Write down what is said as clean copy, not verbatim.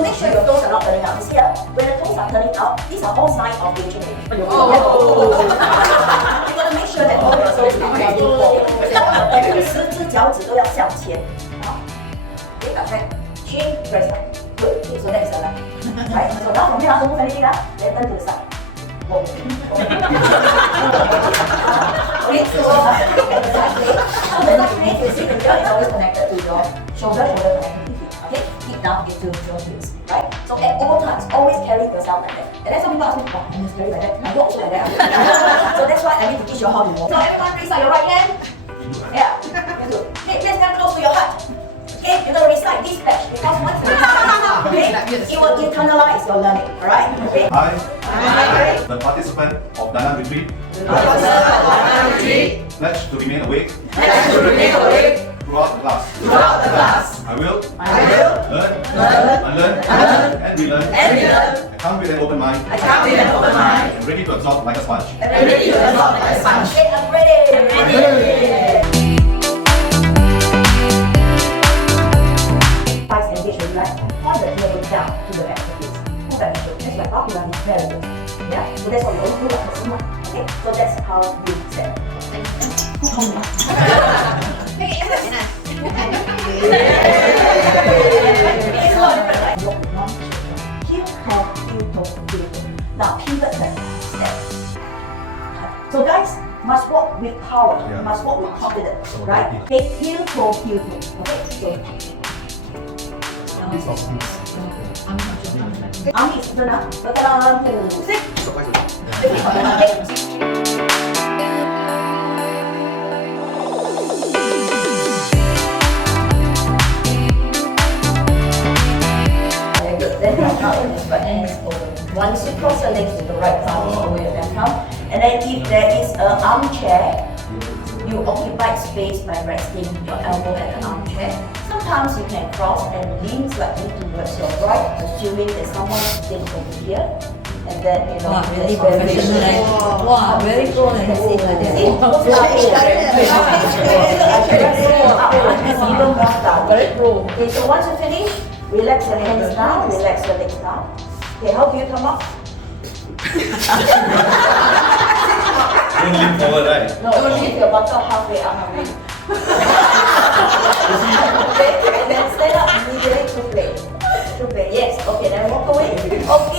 So make sure your toes are not turning out. You see, when the toes are turning out, these are all signs of aging. You gotta make sure that all your toes are moving forward. 十只脚趾都要向前。好，okay, that's right. Chin, press down. Good. Okay, so that's the left. Right. So now from here, don't move anything. Then turn to the side. Okay, so exactly. So the neck crease, you see the tail is always connected to your shoulder connectivity. Okay, deep down into your heels. Right. So at all times, always carry yourself like that. And then some people ask me, oh, I'm just carry like that. I don't also like that. So that's why I need to teach you how to walk. So everyone raise up your right hand. Yeah. Good. Okay, please come close to your heart. Okay, you're gonna recite this patch because once you recite, okay, it will internalize your learning. Alright? Okay. I, the participant of Dana Retreat, pledge to remain awake throughout the class. I will learn, unlearn, and relearn. I come with an open mind. And ready to absorb like a sponge. Okay, I'm ready. Eyes engaged with light. Point the tail down to the back of the face. Move back to that's like up and very good. Yeah, so that's what you want to do like this one. Okay, so that's how you set. It's a lot different, right? Walk with one shoulder. Heel, hand, heel, toe, heel, toe. Now pivot back, step. So guys, must walk with power. You must walk with confidence, right? Okay, heel, toe, okay? So arm is turn up. Ta-da! 2, 6. Very good. Then come out with right hand is open. Once you cross your legs with the right palm is over your left palm. And then if there is an armchair, you occupy space by resting your elbow at the armchair. Sometimes you can cross and lean slightly towards your right, assuming that someone is sitting over here. And then, you know, wow, really professional. Wow, very cool and see like that. Even more style. Very cool. Okay, so once you finish, relax your hands down, relax your legs down. Okay, how do you come up? Don't lean forward, right? No, leave your bottom halfway up. Okay, and then stand up immediately to play. Yes, okay, then walk away. Okay.